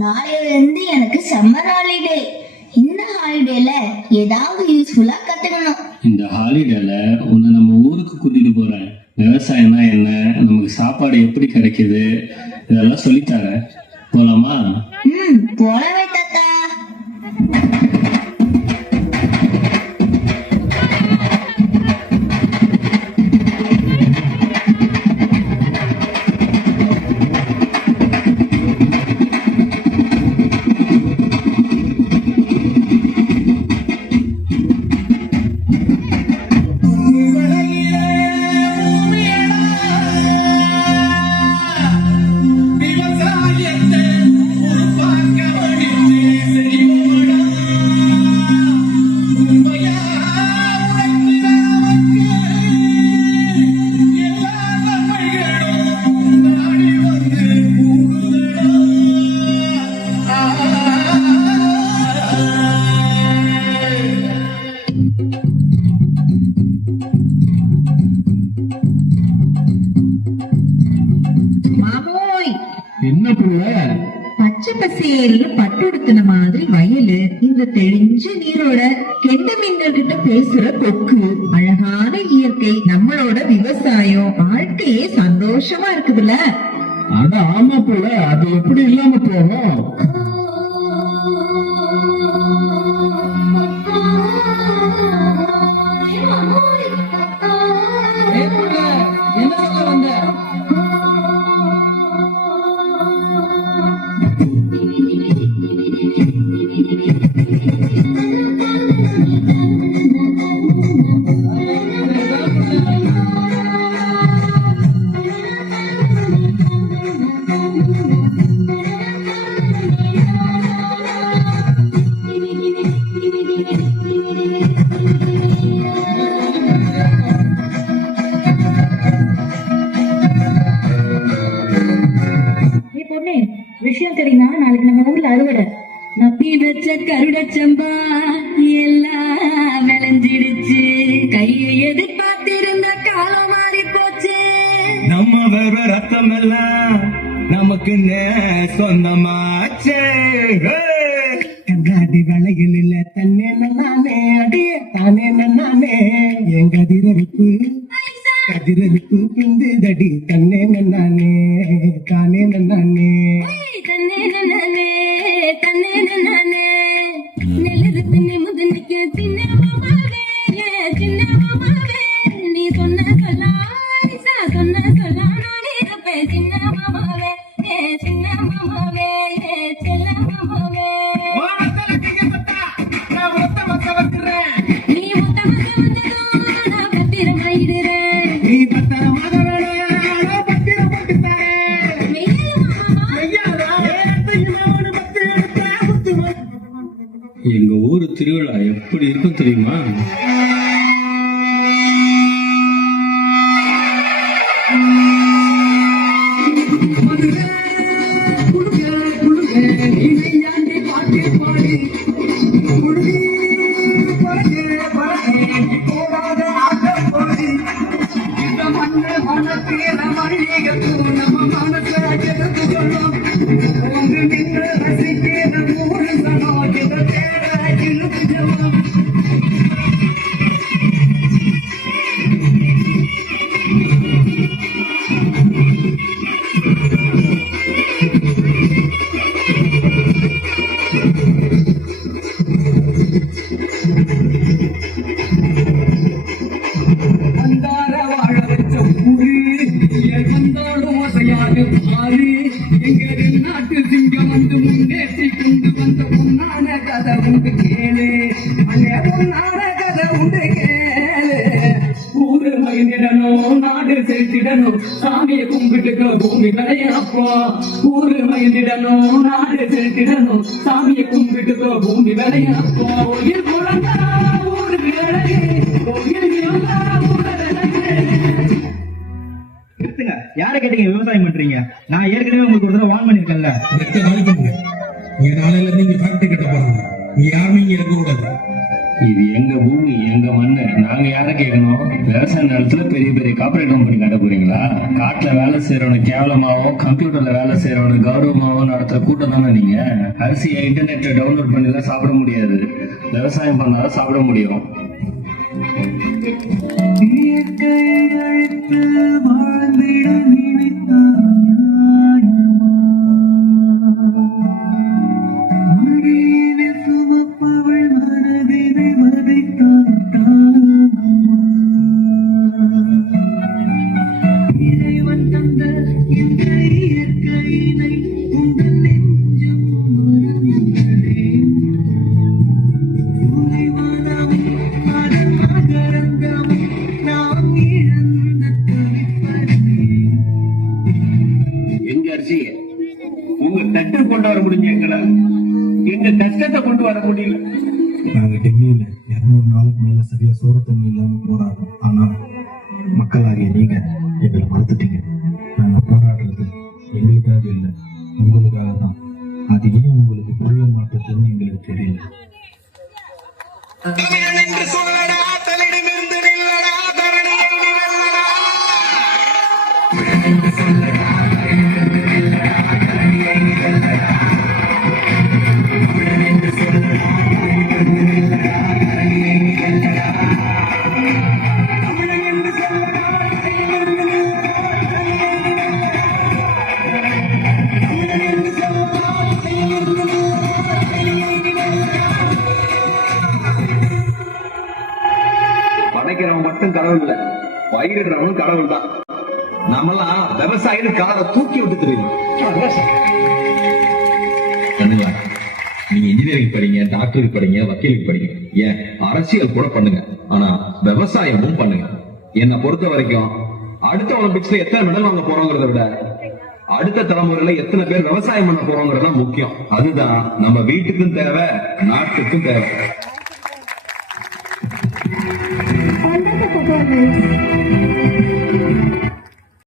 நாளையில இருந்து எனக்கு சம்மர் ஹாலிடே. இந்த ஹாலிடேல ஏதாவது யூஸ்ஃபுல்லா கத்துக்கணும். இந்த ஹாலிடேல உன்னை நம்ம ஊருக்கு கூட்டிட்டு போறேன். விவசாயம்னா என்ன, நமக்கு சாப்பாடு எப்படி கிடைக்குது, இதெல்லாம் சொல்லித்தரேன். போலாமா? போலவே தாத்தா. என்ன புள்ள? பச்சை பசேல்னு பட்டுடுத்தின மாதிரி வயலு, இந்த தெளிஞ்ச நீரோட கெண்ட மீன்கள் கிட்ட பேசுற கொக்கு, அழகான இயற்கை, நம்மளோட விவசாயம், வாழ்க்கையே சந்தோஷமா இருக்குதுல்ல. அட ஆமா புள்ள, அது எப்படி இல்லாம போகும்? என்ன சொல்ல வந்த? விஷயம் தெரியுமா? நாளைக்கு நம்ம ஊர்ல அறுவடை. நப்பி வச்ச கருடச்சம்பா எல்லாம் விளைஞ்சிடுச்சு. கையை எதிர்பார்த்திருந்த காலம் மாறி போச்சு. நம்ம வேற ரத்தம் எல்லாம் நமக்கு சொந்தமாச்சே. கண்ணாடி வளையில் இல்ல தன்னே நானே, அடியே தானே நானே. என் கதிரவிப்பு பிந்து தடி தன்னே நானே, தானே நானே. தன்னே நானே, தன்னே நானே. நெல்லது திண்ணை முதன்னைக்கு தின்ன மாமாவே, சின்ன மாமாவே. நீ சொன்ன சொல்லா சொன்ன சொல்லா நானே இருப்பேன். சின்ன மாமாவே, சின்ன மாமாவே, செல்ல மாமாவே. நீ மொத்தமாக வந்ததும் நான் பத்திரமாயிடுறேன். நீ பத்திரமாக வேணும், பத்திரம் போட்டு தரேன். எங்க ஊரு திருவிழா எப்படி இருக்கும் தெரியுமா? நாட்டு சிங்கம் வந்து முன்னேற்றி கொண்டு வந்த பொன்னான கதை உண்டு கேளு. பொன்னான கதை உண்டு கேளு. ஊரு மகிழ்ந்திடணும், நாடு செலுத்திடணும், சாமியை கும்பிட்டுக்க பூமி விளையப்போ. ஊரு மகிழ்ந்திடணும், நாடு செலுத்திடணும், சாமியை கும்பிட்டுக்க பூமி விளையப்போ. உயிர் குழந்தா ஊரு விளையே, உயிர் நிறுத்துங்க. யாரை கேட்டீங்க விவசாயம் பண்றீங்க? நான் ஏற்கனவே உங்களுக்கு ஒரு தடவை வார்ன் பண்ணிருக்கேன்ல. நாளையில இருந்து இங்க ஃபேக்டரி கட்ட போறாங்க. இங்க யாருமே இங்க இருக்க கூடாது. இது எங்க பூமி, எங்க மண்ணு. நாங்க யார கேட்கணும்? விவசாய நிலத்துல பெரிய பெரிய கார்பரேட் கம்பெனி கட்ட போறீங்களா? காட்டுல வேலை செய்யறவன கேவலமாவோ, கம்ப்யூட்டர்ல வேலை செய்யறவன கௌரவமாவோ நடத்துற கூட்டம் தானே நீங்க. அரிசியை இன்டர்நெட்ல டவுன்லோட் பண்ணி தான் சாப்பிட முடியாது, விவசாயம் பண்ணாதான் சாப்பிட முடியும். எங்க அரிசி உங்க தட்டு கொண்டு வர முடிஞ்ச எங்களை, எங்க கஷ்டத்தை கொண்டு வர முடியல. நாங்க டெல்லியில 200 நாளுக்கு மேல சரியா சோறு தண்ணி இல்லாம போராடுறோம். ஆனா மக்களாகிய நீங்க எங்களை மறுத்துட்டீங்க. நாங்க போராடுறது எங்களுக்காக இல்லை, உங்களுக்காக தான். அது ஏன் உங்களுக்கு புரிய மாட்டேதுன்னு எங்களுக்கு தெரியல. படைக்கிறவன் மட்டும் கடவுள் இல்ல, பயிரிடுறவனும் கடவுள் தான். நம்மலாம் விவசாயின்னு காலை தூக்கி விட்டு தெரியும். நீங்க இன்ஜினியரிங் படிங்க, டாக்டருக்கு படிங்க, வக்கீலுக்கு படிங்க, ஏன் அரசியல் கூட பண்ணுங்க. ஆனா விவசாயமும் பண்ணுங்க. என்னை பொறுத்த வரைக்கும் அடுத்த ஒலிம்பிக்ஸ்ல எத்தனை மெடல் வாங்க போறோங்கிறத விட அடுத்த தலைமுறையில எத்தனை பேர் விவசாயம் பண்ண போறோங்கிறது முக்கியம். அதுதான் நம்ம வீட்டுக்கும் தேவை, நாட்டுக்கும் தேவை. Wonderful performance.